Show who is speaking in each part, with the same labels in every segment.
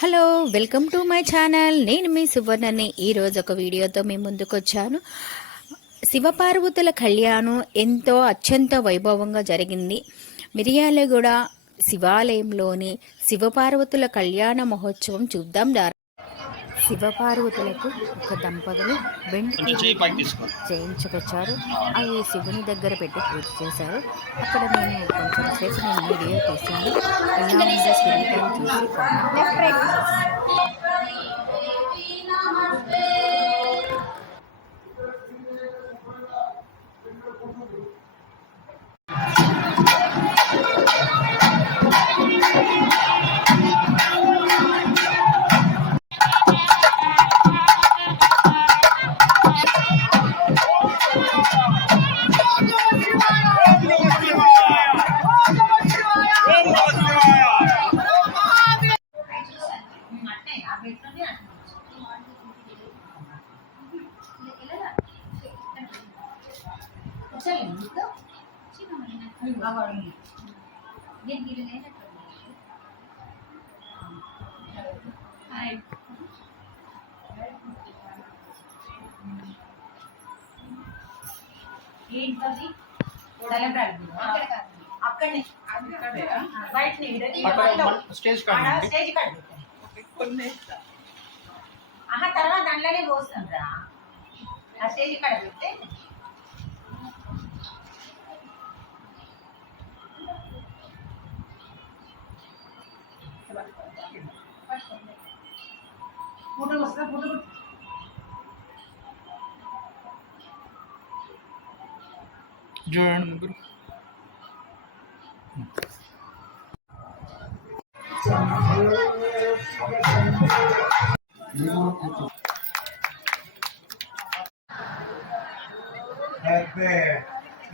Speaker 1: Hello welcome to my channel. నేను మీ సువర్ణని. ఈరోజు ఒక వీడియోతో మీ ముందుకు వచ్చాను శివపార్వతుల కళ్యాణం ఎంతో అత్యంత వైభవంగా జరిగింది. మిరియాలగూడ శివాలయంలోని శివపార్వతుల కళ్యాణ మహోత్సవం చూద్దాం. శివపార్వతులకు ఒక దంపతులు వెండి చేయించుకొచ్చారు. అవి శివుని దగ్గర పెట్టి పూజ చేశారు. అక్కడ నేను కొంచెం సేపు నేను వీడియో తీశాను. ఎలా ఉందో కిరీటం చూసి కామెంట్ పెట్టండి.
Speaker 2: ఏంటది అక్కడి బయట
Speaker 3: స్టేజ్
Speaker 2: స్టేజ్ కాడ ఆహా తర్వాత దాంట్లోనే పోస్తాం రా ఆ స్టేజ్ కాడ పెడితే ఫోటోలు వస్తా ఫోటో
Speaker 3: చూడండి ముగ్గురు
Speaker 4: అబ్బే.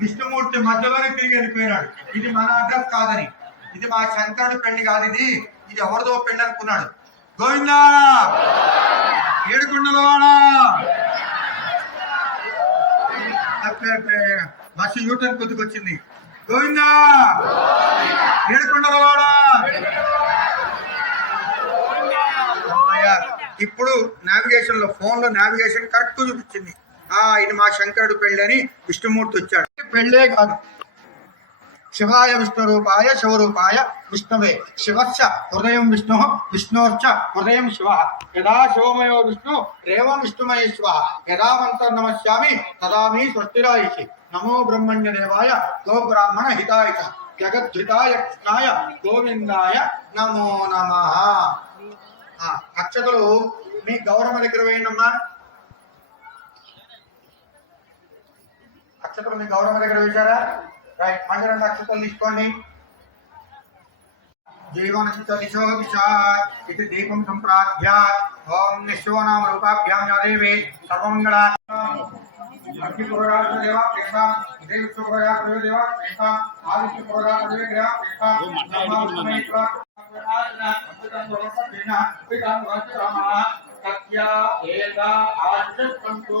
Speaker 4: విష్ణుమూర్తి మధ్యలోనే తిరిగి వెళ్ళిపోయినాడు. ఇది మన అడ్రస్ కాదని. ఇది మా శంకరుడు పెళ్ళి కాదు ఇది. ఇది ఎవరిదో పెళ్ళి అనుకున్నాడు. గోవిందా! ఏడుకొండలవాడా బస్సు యూటర్న్ కొద్దికొచ్చింది గోవిందా! ఏడుకొండలవాడా ఇప్పుడు నావిగేషన్లో ఫోన్లో నావిగేషన్ కరెక్ట్ చూపించింది. ఆ ఇది మా శంకరుడు పెళ్ళి అని విష్ణుమూర్తి వచ్చాడు. పెళ్ళే కాదు. శివాయ విష్ణురూపాయ శివరూపాయ విష్ణవే. శివస్య హృదయం విష్ణు విష్ణోర్చ హృదయం శివ. యదా శివమయో విష్ణు రేవ విష్ణుమయ శివ. యదా మంత్రనమస్యామి తదా మీ స్వస్తిరాయిషి. నమో బ్రహ్మణ్య దేవాయ గో బ్రాహ్మణ హితాయ చ, జగద్ధితాయ కృష్ణాయ గోవిందాయ నమో నమ. అక్షతలు మీ గౌరవ దగ్గర వేయండమ్మా. అక్షతలు మీ గౌరవ దగ్గర వేశారా? राइट आगे नक्षत्र लिखोनी जीवनशतलिशो विशात् इति दीपं सम्प्राज्य ॐ निश्वो नाम रूपाभ्यां या देवे सर्वमङ्गला अर्किपुरगात्रदेव तेषां देवक्षुपुरगात्रदेव तेषां आदित्यपुरगात्रदेव तेषां ब्रह्मणेश्वर पितां वर्ष रामः कत्या एका आदित्यन्तु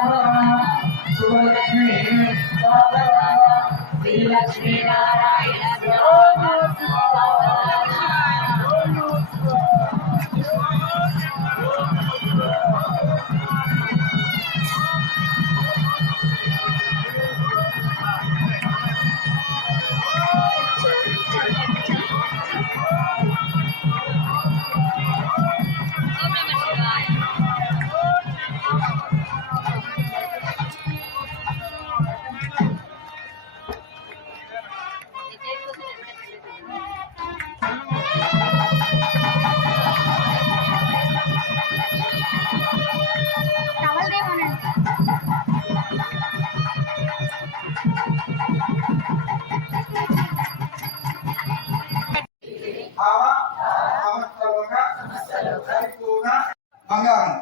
Speaker 4: బంగారం.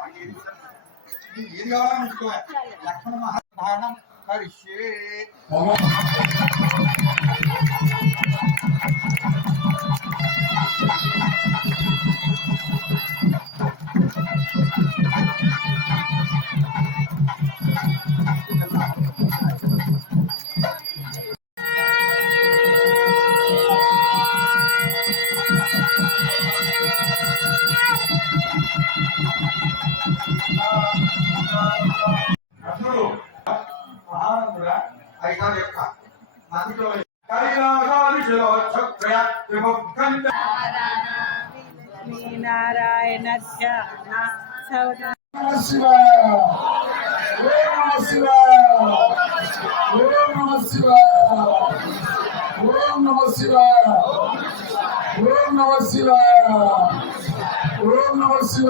Speaker 4: ఏది కావాలని లక్ష్మణ మహా కూడా ఐకాన్ యొక్క అందులో నారాయణ శివ
Speaker 5: ఓం
Speaker 6: శివ ఓం నమ శివ ఓం నమ శివ ఓం నమ శివ ఓం నమ శివ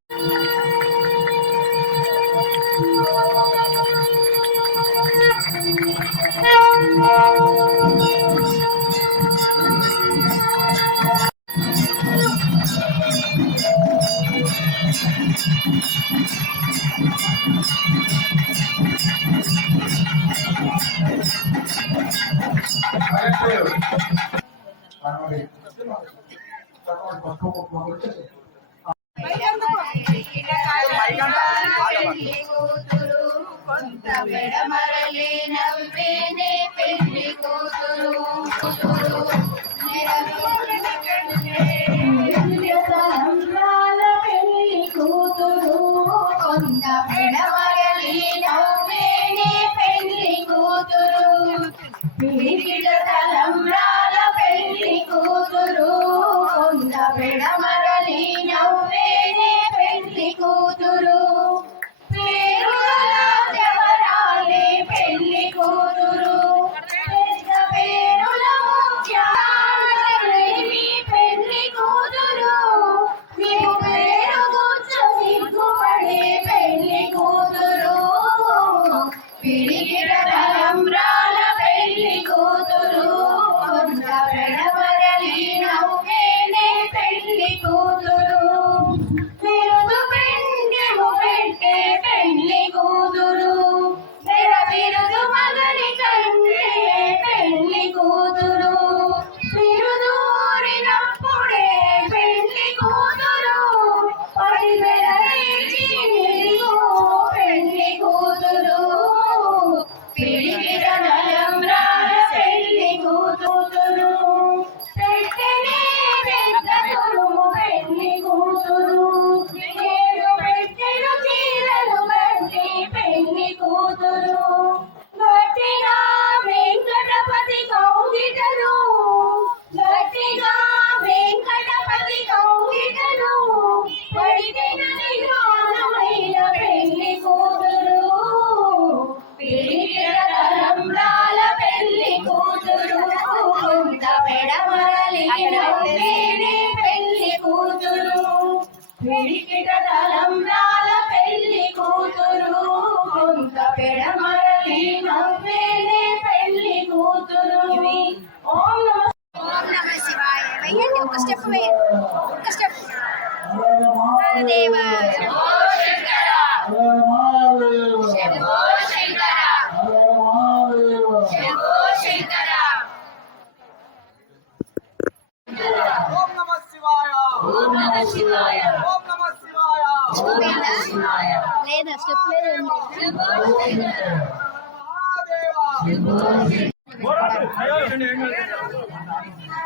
Speaker 6: శివాయ
Speaker 2: కొంత విడమరలే నవ్వేనే పెళ్ళి కూతురు కూతురు పెళ్ళి కూతురు కొంత పిడికిట తలంబ్రాల పెళ్ళి కూతురు. కొంత పెడమరలి నవ్వేనే పెళ్ళి కూతురు. ఓం నమ
Speaker 3: ఓం నమ శివాయ. వెయ్యండి ఒక స్టెప్ వేయండి ఒక స్టెప్. దేవ లేదా స్టెప్ లేదు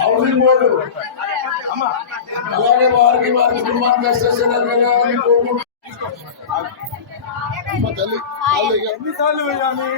Speaker 6: హౌసింగ్ బోర్డు అలాగే వారికి వారి కుటుంబానికి అసెసరాలని కోరుకుంటున్నాను తల్లి ఎన్నిసార్లు వెళ్ళాలి